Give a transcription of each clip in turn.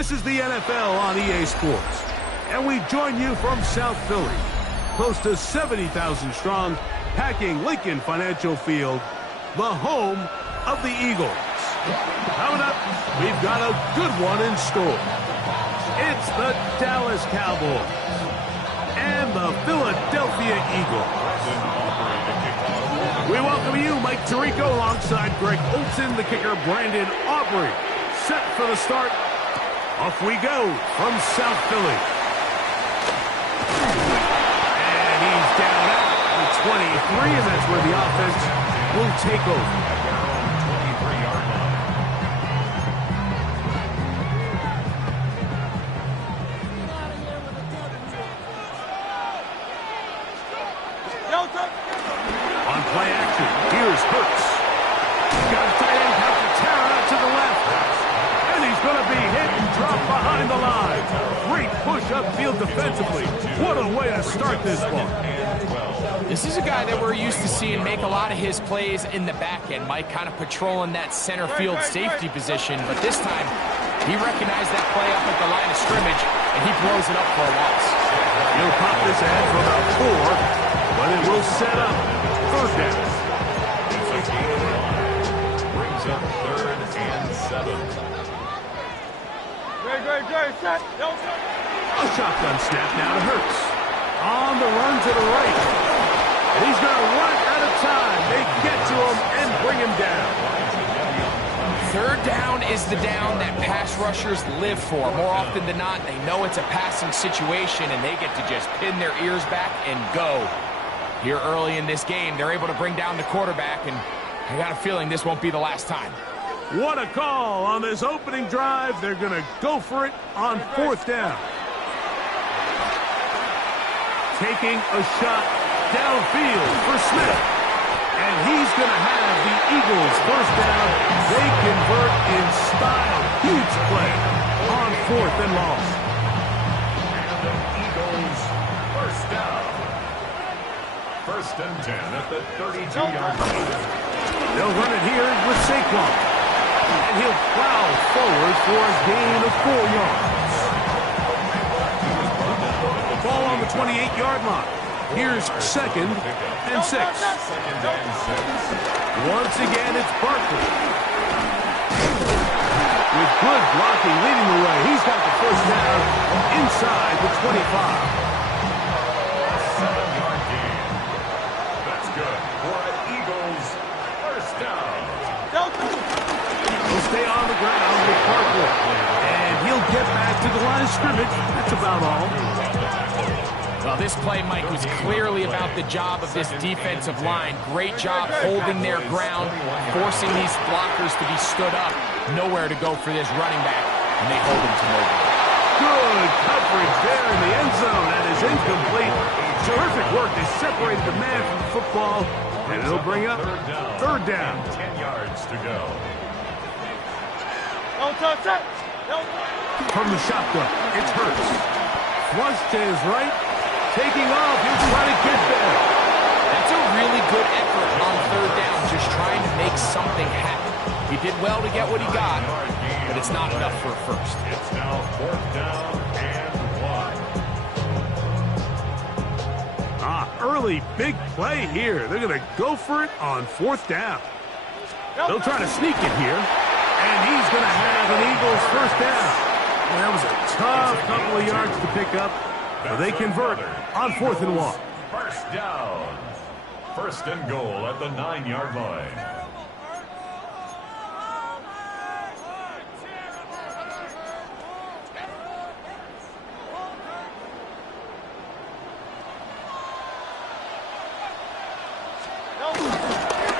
This is the NFL on EA Sports, and we join you from South Philly, close to 70,000 strong, packing Lincoln Financial Field, the home of the Eagles. Coming up, we've got a good one in store. It's the Dallas Cowboys and the Philadelphia Eagles. We welcome you, Mike Tirico, alongside Greg Olson, the kicker, Brandon Aubrey. Set for the start. Off we go from South Philly. And he's down at the 23, and that's where the offense will take over. On play action, here's Hurts. Got a tight end, has to tear out to the left. And he's going to be hit and dropped behind the line. Great push upfield defensively. What a way to start this one. This is a guy that we're used to seeing make a lot of his plays in the back end. Mike kind of patrolling that center field safety position. But this time, he recognized that play up at the line of scrimmage, and he blows it up for a loss. He'll pop this ahead for about 4. But it will set up third down. Brings up 3rd and 7. A shotgun snap now to Hurts. On the run to the right. And he's going to run out of time. They get to him and bring him down. Third down is the down that pass rushers live for. More often than not, they know it's a passing situation, and they get to just pin their ears back and go. Here early in this game, they're able to bring down the quarterback, and I got a feeling this won't be the last time. What a call on this opening drive. They're going to go for it on 4th down. Taking a shot downfield for Smith. And he's going to have the Eagles first down. They convert in style. Huge play on 4th and long. And the Eagles first down. 1st and 10 at the 32-yard line. They'll run it here with Saquon. And he'll plow forward for a gain of 4 yards. The ball on the 28-yard line. Here's 2nd and 6. Once again, it's Barkley. With good blocking leading the way, he's got the first down inside the 25. He'll stay on the ground with Barkley. And he'll get back to the line of scrimmage. That's about all. Well, this play, Mike, was clearly about the job of this defensive line. Great job holding their ground, forcing these blockers to be stood up. Nowhere to go for this running back, and they hold him to nowhere. Good coverage there in the end zone. That is incomplete. Terrific work. They separated the man from the football, and it'll bring up third down. 10 yards to go. From the shotgun, it's Hurts. Flush to his right. Taking off. He'll try to get there. That's a really good effort on 3rd down, just trying to make something happen. He did well to get what he got, but it's not enough for a first. It's now 4th down and 1. Early big play here. They're going to go for it on 4th down. They'll try to sneak it here. And he's going to have an Eagles first down. Well, that was a tough couple of yards to pick up. But they convert on 4th and 1. First down. 1st and goal at the 9-yard line.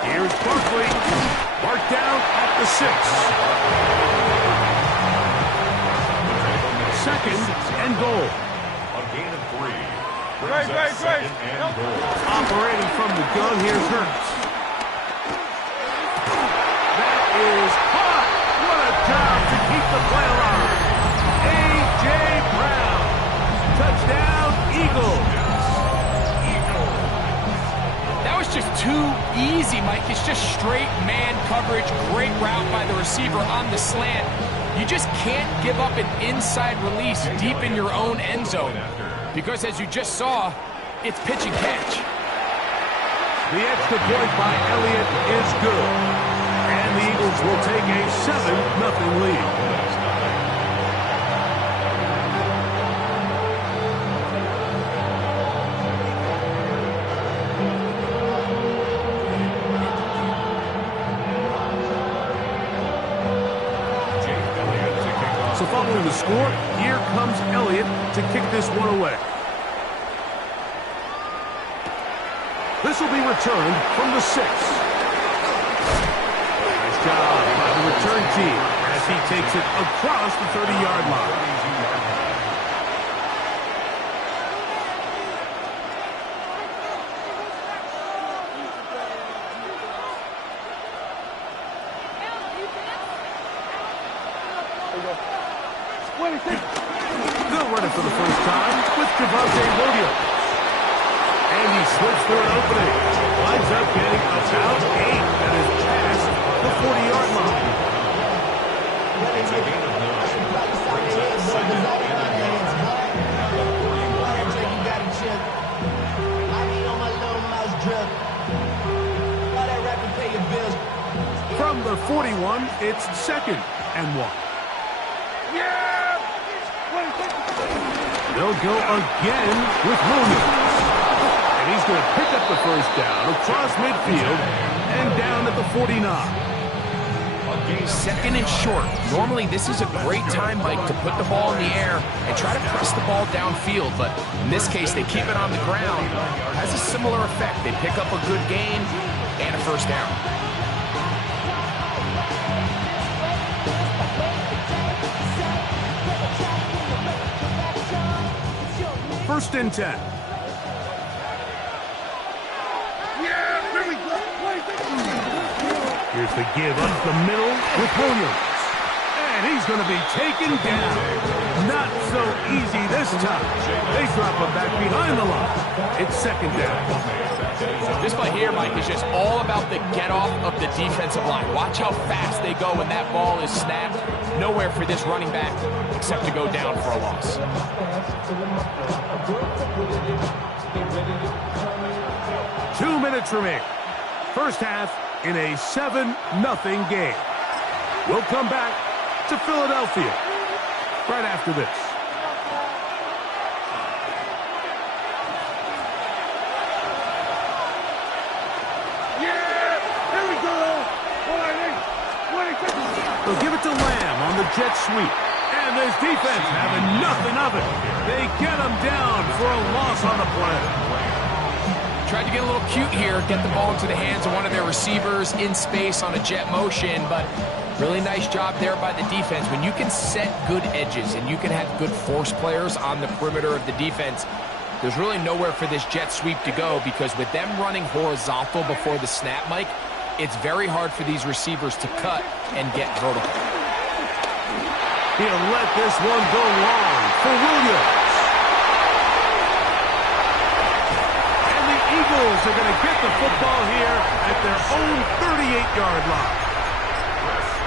Here's Barkley. Marked down at the 6. 2nd and goal. A gain of 3. Brings up 2nd and goal. Operating from the gun, here's Hurts. That is caught. What a job to keep the play alive. A.J. Brown. Touchdown, Eagles. That was just too easy, Mike. It's just straight man coverage. Great route by the receiver on the slant. You just can't give up an inside release deep in your own end zone because, as you just saw, it's pitch and catch. The extra point by Elliott is good. And the Eagles will take a 7-0 lead. So following the score, here comes Elliott to kick this one away. This will be returned from the 6. Nice job by the return team as he takes it across the 30-yard line. They'll run it for the first time with Williams. And he slips through an opening. Winds up getting about 8 and is past the 40-yard line. It's a gain of 9. Brings up second and a goal. From the 41, it's 2nd and 1. They'll go again with Williams. And he's going to pick up the first down across midfield and down at the 49. 2nd and short. Normally, this is a great time, Mike, to put the ball in the air and try to press the ball downfield. But in this case, they keep it on the ground. Has a similar effect. They pick up a good gain and a first down. First and 10. Here's the give up the middle with Williams. And he's going to be taken down. Not so easy this time. They drop him back behind the line. It's 2nd down. This play here, Mike, is just all about the get-off of the defensive line. Watch how fast they go when that ball is snapped. Nowhere for this running back except to go down for a loss. 2 minutes remaining. First half in a 7-0 game. We'll come back to Philadelphia right after this. They'll give it to Lamb on the jet sweep. And this defense having nothing of it. They get him down for a loss on the play. Tried to get a little cute here, get the ball into the hands of one of their receivers in space on a jet motion, but really nice job there by the defense. When you can set good edges and you can have good force players on the perimeter of the defense, there's really nowhere for this jet sweep to go because with them running horizontal before the snap, Mike, it's very hard for these receivers to cut and get vertical. He'll let this one go long for Williams. And the Eagles are going to get the football here at their own 38-yard line.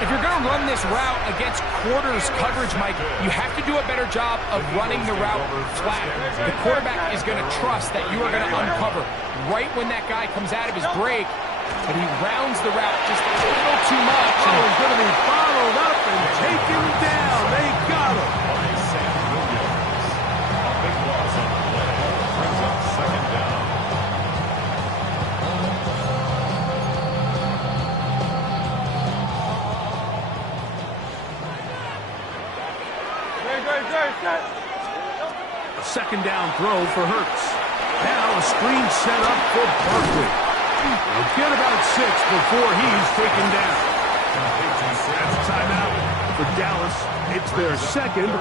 If you're going to run this route against quarters coverage, Mike, you have to do a better job of running the route flat. The quarterback is going to trust that you are going to uncover right when that guy comes out of his break, but he rounds the route just a little too much. Oh, he's going to be followed up and taken down. They got him. A 2nd down throw for Hurts. Now a screen set up for Barkley. He'll get about 6 before he's taken down. That's a timeout for Dallas. It's their 2nd.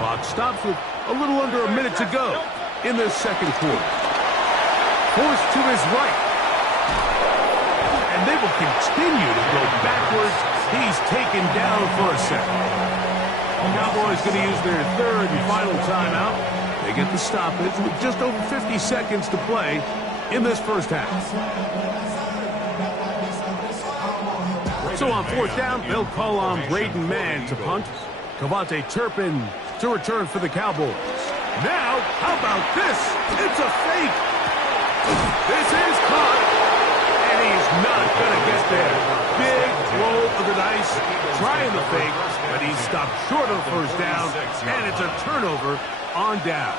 Clock stops with a little under a minute to go in this 2nd quarter. Forced to his right. And they will continue to go backwards. He's taken down for a 2nd. Cowboys going to use their 3rd and final timeout. They get the stoppage with just over 50 seconds to play in this first half. So on 4th down, they'll call on Braden Mann to punt. Cavante Turpin to return for the Cowboys. Now, how about this? It's a fake. This is caught. And he's not going to get there. Big roll of the dice. Trying the fake, but he's stopped short of first down. And it's a turnover on downs.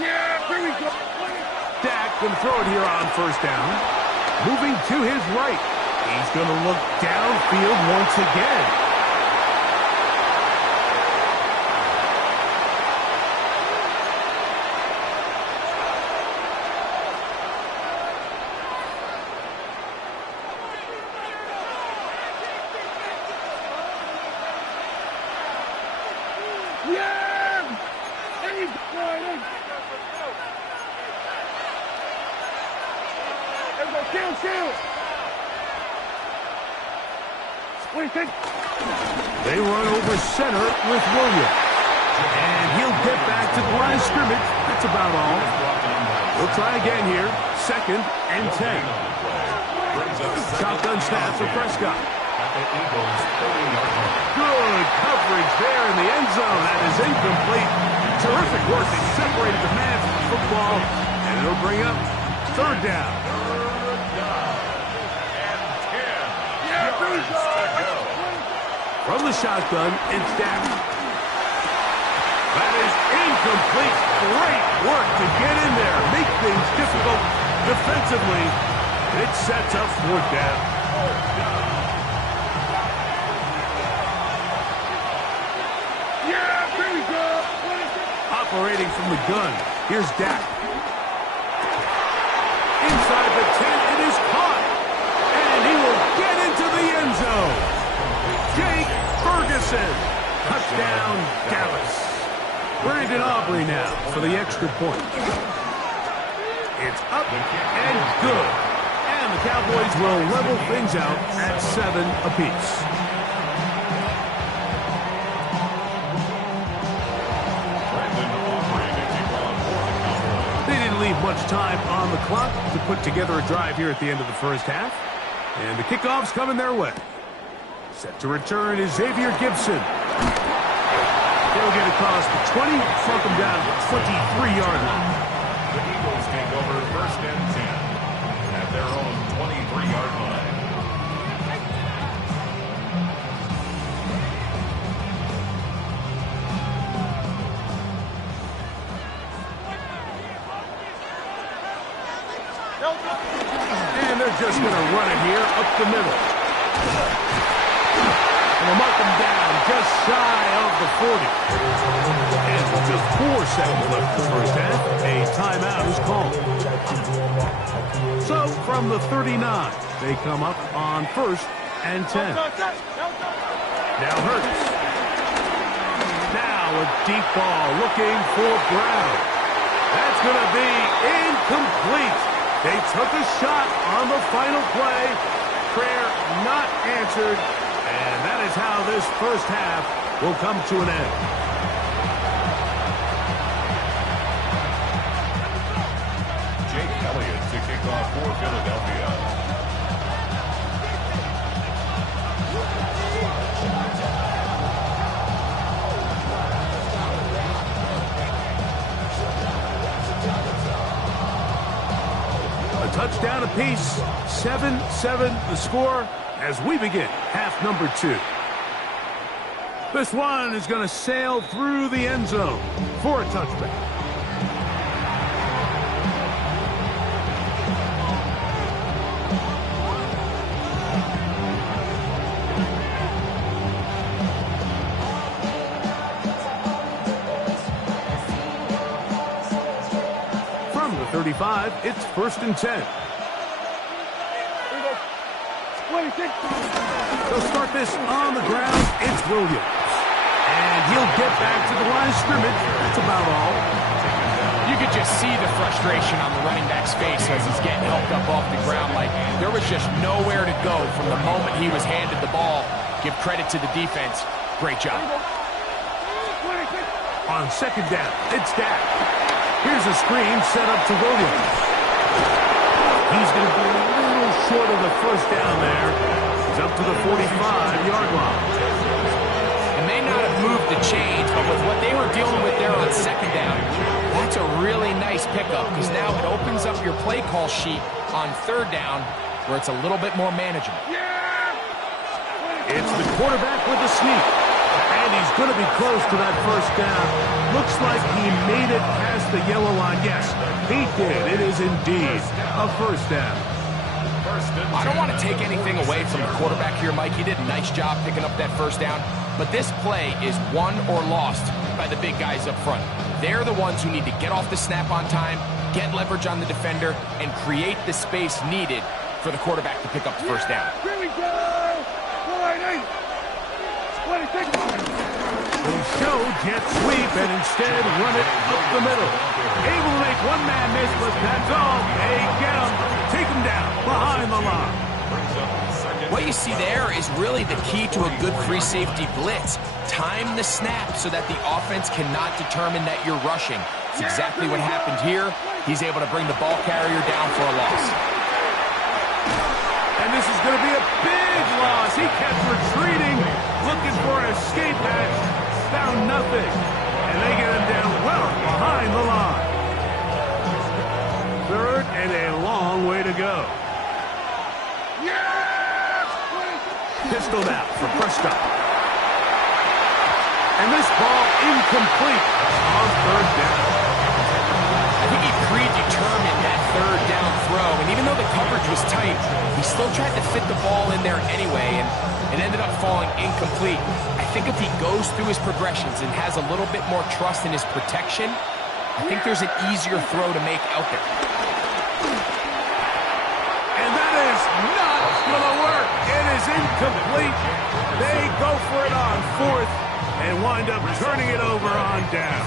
Yeah, here we go. Dak can throw it here on first down. Moving to his right. He's going to look downfield once again. They run over center with Williams. And he'll get back to the line of scrimmage. That's about all. We'll try again here. 2nd and 10. Shotgun snap for Prescott. Good coverage there in the end zone. That is incomplete. Terrific work. They separated the man from the football. And it'll bring up 3rd down. From the shotgun, it's Dak. That is incomplete. Great work to get in there. Make things difficult defensively. It sets up 4th down. Yeah, here we go. Operating from the gun, here's Dak. Inside the 10, it is caught. And he will get into the end zone. Jake Ferguson. Touchdown, Dallas. Brandon Aubrey now for the extra point. It's up and good. And the Cowboys will level things out at 7 apiece. They didn't leave much time on the clock to put together a drive here at the end of the first half. And the kickoff's coming their way. Set to return is Xavier Gibson. They'll get across the 20, plunk them down to the 23-yard line. The Eagles take over 1st and 10 at their own 23-yard line. And they're just going to run it here up the middle. And they'll mark them down just shy of the 40. And with just 4 seconds left in the first half, a timeout is called. So from the 39, they come up on 1st and 10. Now Hurts. Now a deep ball looking for Brown. That's going to be incomplete. They took a shot on the final play. Prayer not answered. And that is how this first half will come to an end. Jake Elliott to kick off for Philadelphia. A touchdown apiece, 7-7 the score as we begin half number 2. This one is going to sail through the end zone for a touchback. From the 35, it's 1st and 10. They'll start this on the ground. It's Williams. And he'll get back to the line of scrimmage. That's about all. You could just see the frustration on the running back's face as he's getting helped up off the ground. Like, there was just nowhere to go from the moment he was handed the ball. Give credit to the defense. Great job. On 2nd down, it's Dak. Here's a screen set up to Williams. He's going to be a little short of the first down there. He's up to the 45-yard line. to change, but with what they were dealing with there on second down, that's a really nice pickup because now it opens up your play call sheet on third down where it's a little bit more manageable. It's the quarterback with the sneak. And he's going to be close to that first down. Looks like he made it past the yellow line. Yes, he did. It is indeed a first down. I don't want to take anything away from the quarterback here, Mike. He did a nice job picking up that first down. But this play is won or lost by the big guys up front. They're the ones who need to get off the snap on time, get leverage on the defender, and create the space needed for the quarterback to pick up the first down. Here we go! They show jet sweep and instead run it up the middle. Able to make one man miss, but that's all. They get him, take him down behind the line. What you see there is really the key to a good free safety blitz. Time the snap so that the offense cannot determine that you're rushing. It's exactly what happened here. He's able to bring the ball carrier down for a loss. And this is going to be a big loss. He kept retreating, looking for an escape hatch, found nothing. And they get him down well behind the line. Third and a long way to go. Pistoled out for Prescott. And this ball incomplete on third down. I think he predetermined that third down throw, and even though the coverage was tight, he still tried to fit the ball in there anyway, and it ended up falling incomplete. I think if he goes through his progressions and has a little bit more trust in his protection, I think there's an easier throw to make out there. And that is not going to work. It is incomplete. They go for it on fourth and wind up turning it over on down.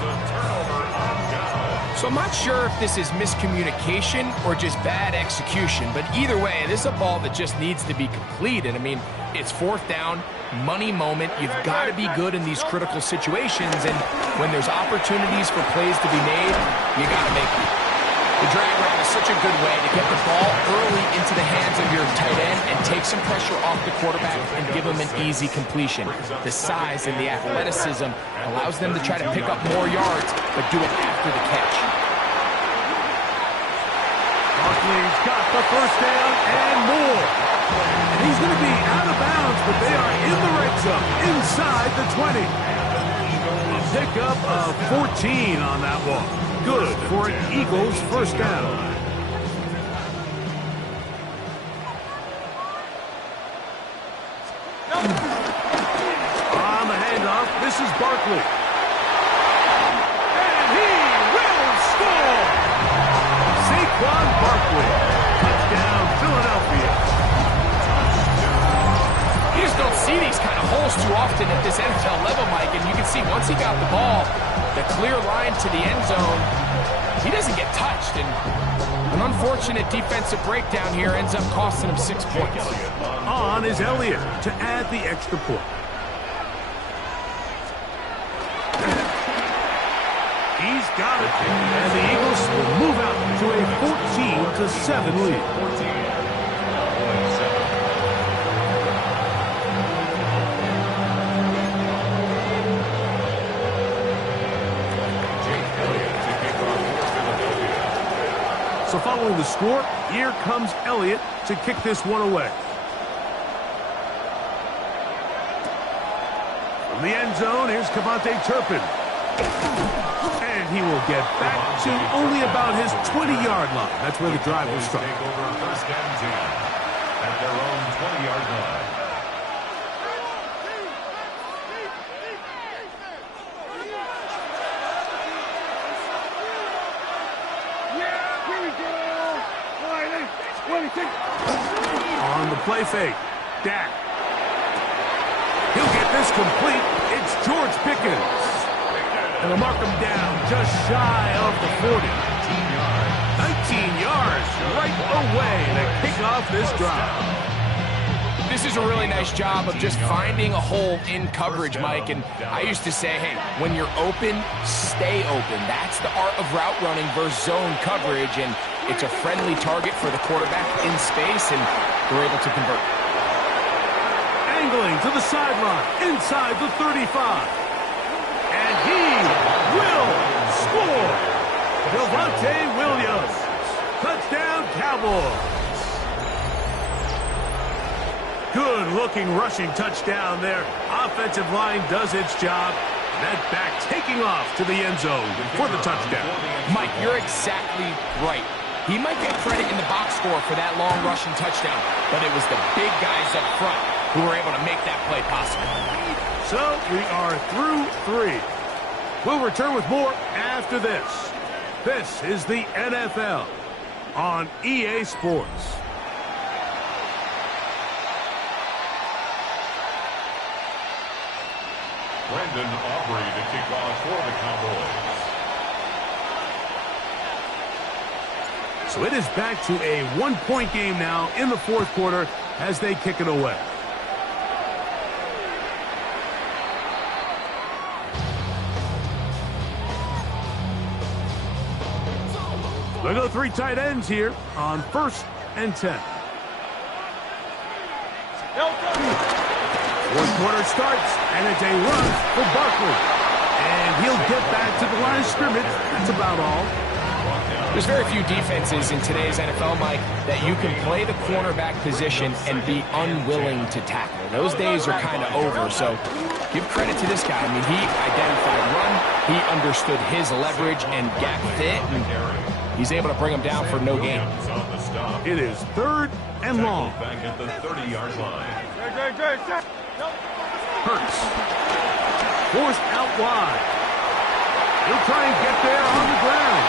So I'm not sure if this is miscommunication or just bad execution, but either way, this is a ball that just needs to be completed. I mean, it's fourth down, money moment. You've got to be good in these critical situations, and when there's opportunities for plays to be made, you got to make them. The drag route is such a good way to get the ball early into the hands of your tight end and take some pressure off the quarterback and give him an easy completion. The size and the athleticism allows them to try to pick up more yards, but do it after the catch. Barkley's got the first down and more. And he's going to be out of bounds, but they are in the red zone, inside the 20. A pickup of 14 on that one. Good for an Eagles first down. On the handoff, this is Barkley. And he will score! Saquon Barkley. Touchdown, Philadelphia. You just don't see these kind of holes too often at this NFL level, Mike, and you can see once he got the ball, the clear line to the end zone, he doesn't get touched, and an unfortunate defensive breakdown here ends up costing him 6 points. On is Elliott to add the extra point. He's got it, and the Eagles will move out to a 14-7 lead. So following the score, here comes Elliott to kick this one away. From the end zone, here's Cavante Turpin. And he will get back to only about his 20-yard line. That's where the drive will start. Take over first and 10 at their own 20-yard line. On the play fake, Dak. He'll get this complete. It's George Pickens. And they'll mark him down just shy of the 40. 19 yards right away to kick off this drive. This is a really nice job of just finding a hole in coverage, Mike. And I used to say, hey, when you're open, stay open. That's the art of route running versus zone coverage. And it's a friendly target for the quarterback in space, and they're able to convert. Angling to the sideline, inside the 35. Javonte Williams. Touchdown, Cowboys. Good-looking rushing touchdown there. Offensive line does its job. That back taking off to the end zone for the touchdown. Mike, you're exactly right. He might get credit in the box score for that long rushing touchdown, but it was the big guys up front who were able to make that play possible. So we are through 3. We'll return with more after this. This is the NFL on EA Sports. Brandon Aubrey to kick off for the Cowboys. So it is back to a 1-point game now in the fourth quarter as they kick it away. They'll go 3 tight ends here on 1st and 10. Fourth quarter starts, and it's a run for Barkley. And he'll get back to the line of scrimmage. That's about all. There's very few defenses in today's NFL, Mike, that you can play the cornerback position and be unwilling to tackle. Those days are kind of over, so give credit to this guy. I mean, he identified run, he understood his leverage and gap fit, and he's able to bring him down for no gain. It is 3rd and long. Back at the 30-yard line. Hurts. Forced out wide. He'll try and get there on the ground.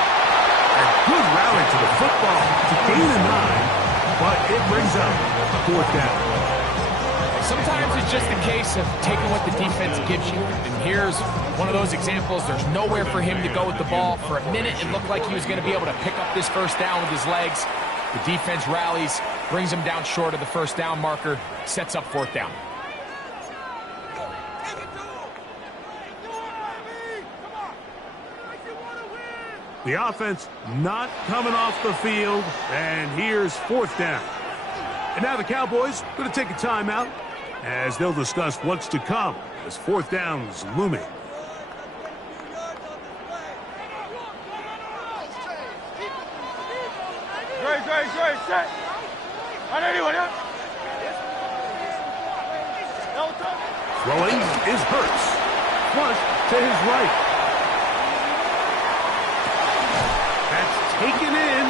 A good rally to the football to gain a 9, but it brings up 4th down. Sometimes it's just a case of taking what the defense gives you. And here's one of those examples. There's nowhere for him to go with the ball. For a minute, it looked like he was going to be able to pick up this 1st down with his legs. The defense rallies, brings him down short of the 1st down marker, sets up 4th down. The offense not coming off the field, and here's 4th down. And now the Cowboys going to take a timeout as they'll discuss what's to come as 4th down's looming. Great, set. On anyone, yeah? Throwing is Hurts. Flush to his right. That's taken in.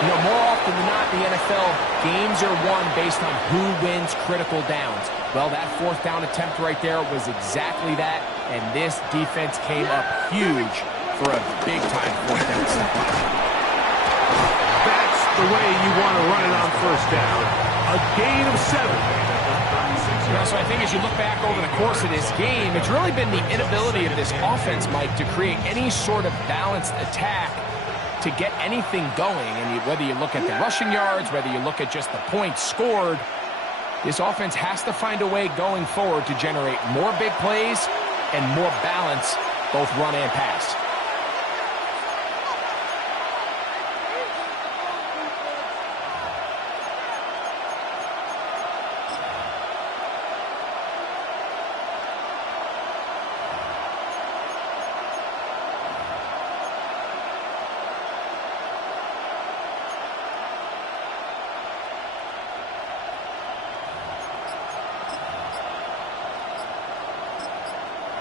You know, more often than not in the NFL, games are won based on who wins critical downs. Well, that 4th down attempt right there was exactly that, and this defense came up huge for a big-time 4th down step. That's the way you want to run it on 1st down. A gain of 7. So I think as you look back over the course of this game, it's really been the inability of this offense, Mike, to create any sort of balanced attack to get anything going. And whether you look at the rushing yards, whether you look at just the points scored, this offense has to find a way going forward to generate more big plays and more balance, both run and pass.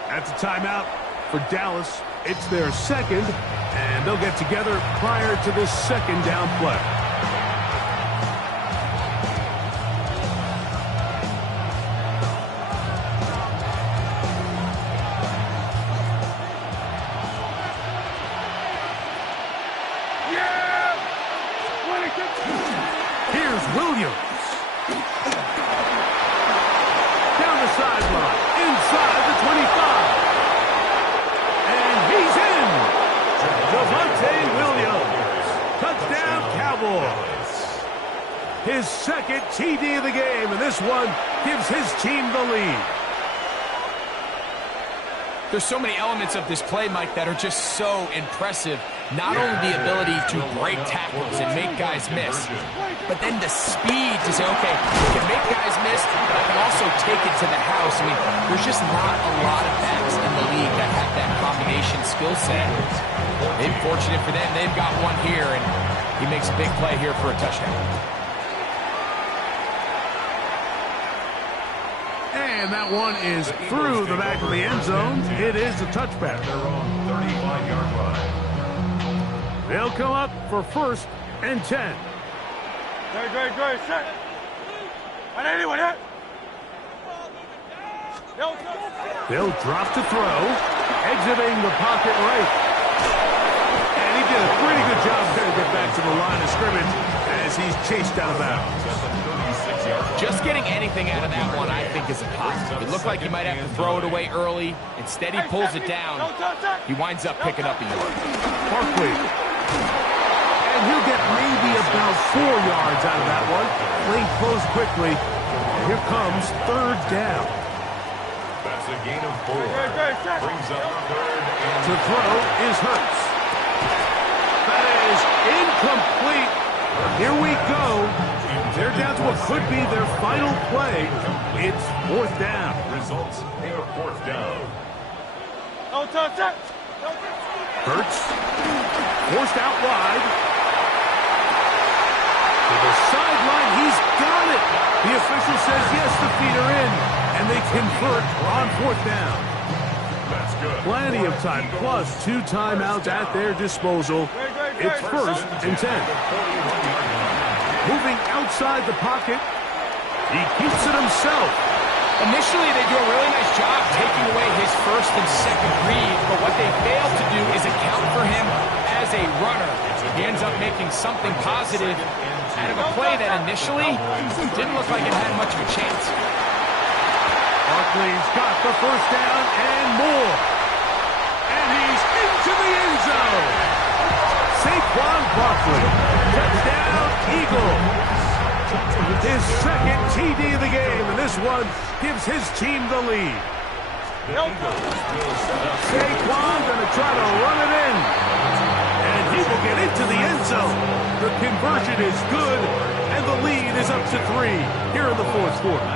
That's a timeout for Dallas. It's their 2nd, and they'll get together prior to this 2nd down play. Here's Williams. Down the sideline, inside the 25. And he's in. Javonte Williams. Touchdown, Cowboys. His 2nd TD of the game, and this one gives his team the lead. There's so many elements of this play, Mike, that are just so impressive. Not only the ability to break tackles and make guys miss, but then the speed to say, okay, we can make guys miss, but I can also take it to the house. I mean, there's just not a lot of backs in the league that have that combination skill set. Maybe fortunate for them, they've got one here, and he makes a big play here for a touchdown. And that one is through the back of the end zone. It is a touchback. Their own 35-yard line. They'll come up for 1st and 10. Great, set. And anyone hit? They'll drop to throw, exiting the pocket right. And he did a pretty good job there to get back to the line of scrimmage as he's chased out of bounds. Just getting anything out of that one, I think, is a positive. It looked like he might have to throw it away early. Instead, he pulls it down. He winds up picking up a yard. Barkley. And he'll get maybe about 4 yards out of that one. Lane close quickly. And here comes 3rd down. That's a gain of 4. Brings up 3rd and To throw is Hurts. That is incomplete. Here we go. They're down to what could be their final play. It's 4th down. results in a 4th down. Hurts. Forced out wide. To the sideline. He's got it. The official says yes, the feet are in. And they convert on 4th down. That's good. Plenty of time, plus 2 timeouts at their disposal. It's 1st and 10. Moving outside the pocket. He keeps it himself. Initially, they do a really nice job taking away his 1st and 2nd read, but what they fail to do is account for him as a runner. He ends up making something positive out of a play that initially didn't look like it had much of a chance. Barkley's got the 1st down and more. And he's into the end zone. Saquon Barkley, touchdown, Eagles. His 2nd TD of the game, and this one gives his team the lead. Saquon going to try to run it in. And he will get into the end zone. The conversion is good, and the lead is up to 3 here in the 4th quarter.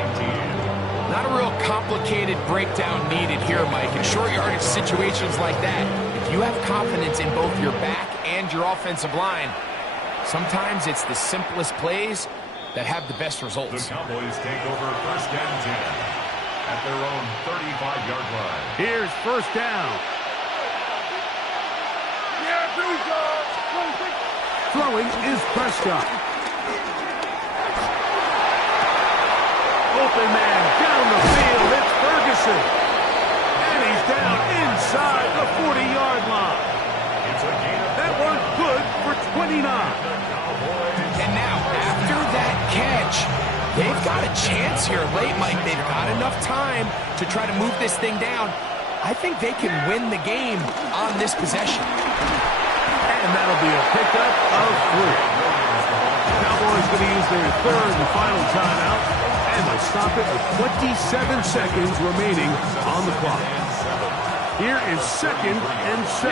Not a real complicated breakdown needed here, Mike. In short yardage situations like that, if you have confidence in both your back and your offensive line, sometimes it's the simplest plays that have the best results. The Cowboys take over 1st and 10 at their own 35-yard line. Here's 1st down. Throwing is Prescott. Open man down the field. It's Ferguson. And he's down inside the 40-yard line. That one good for 29. And now, after that catch, they've got a chance here late, Mike. They've got enough time to try to move this thing down. I think they can win the game on this possession. And that'll be a pickup of 3. Cowboys going to use their 3rd and final timeout. And they'll stop it with 27 seconds remaining on the clock. Here is 2nd and 7.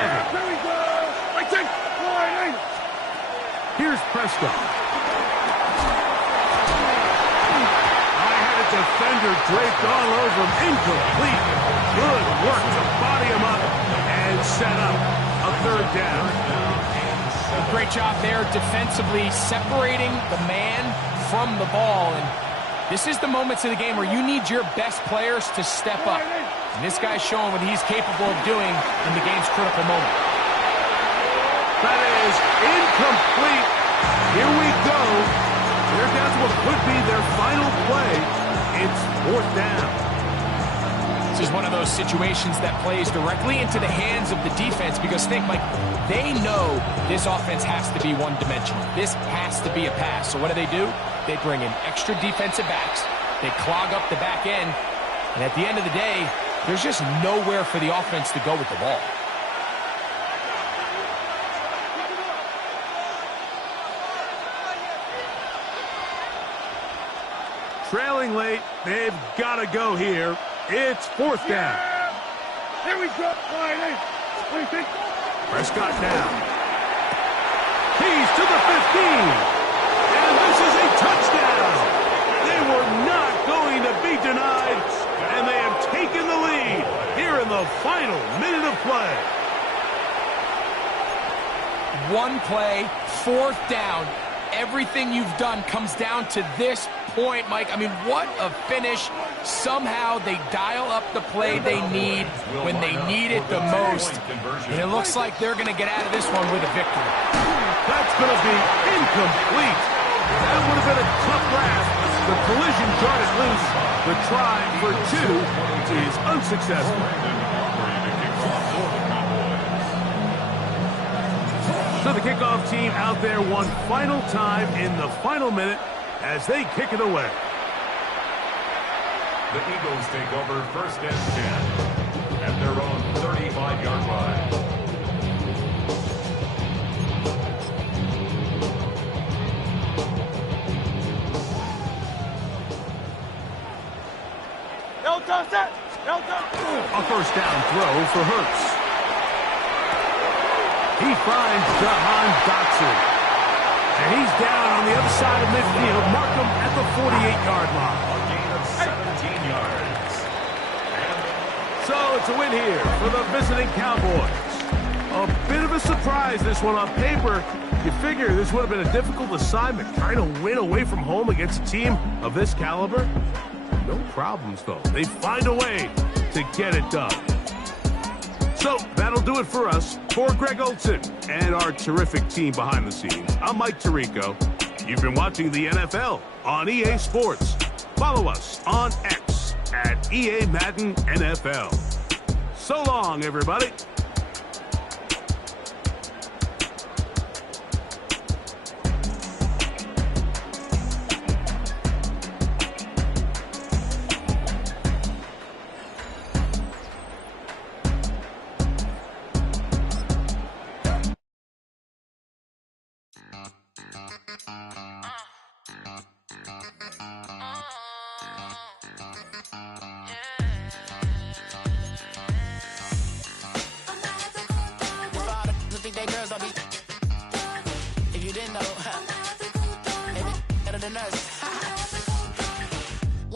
Here's Prescott. I had a defender draped all over him. Incomplete. Good work to body him up and set up a 3rd down. Great job there defensively, separating the man from the ball. And this is the moments of the game where you need your best players to step up. And this guy's showing what he's capable of doing in the game's critical moment. That is incomplete. Here we go. They're down to what could be their final play. It's 4th down. This is one of those situations that plays directly into the hands of the defense because think, Mike, they know this offense has to be one-dimensional. This has to be a pass. So what do? They bring in extra defensive backs. They clog up the back end. And at the end of the day, there's just nowhere for the offense to go with the ball. Trailing late, they've got to go here. It's 4th down. Here we go. Prescott down. He's to the 15. And this is a touchdown. They were not going to be denied. And they have taken the lead here in the final minute of play. one play, fourth down. Everything you've done comes down to this point, Mike. I mean, what a finish. Somehow they dial up the play they need when they need it the most. And it looks like they're going to get out of this one with a victory. That's going to be incomplete. That would have been a tough grasp. The collision jarred it loose. The try for two is unsuccessful. So the kickoff team out there one final time in the final minute as they kick it away. The Eagles take over first and 10 at their own 35-yard line. A first down throw for Hurts. He finds Jahan Dotson. And he's down on the other side of midfield. Mark him at the 48-yard line. A gain of 17 yards. So it's a win here for the visiting Cowboys. A bit of a surprise, this one on paper. You figure this would have been a difficult assignment, trying to win away from home against a team of this caliber. No problems, though. They find a way to get it done. So that'll do it for us. For Greg Olson and our terrific team behind the scenes, I'm Mike Tirico. You've been watching the NFL on EA Sports. Follow us on X at EA Madden NFL. So long, everybody. If you didn't know, maybe better than us.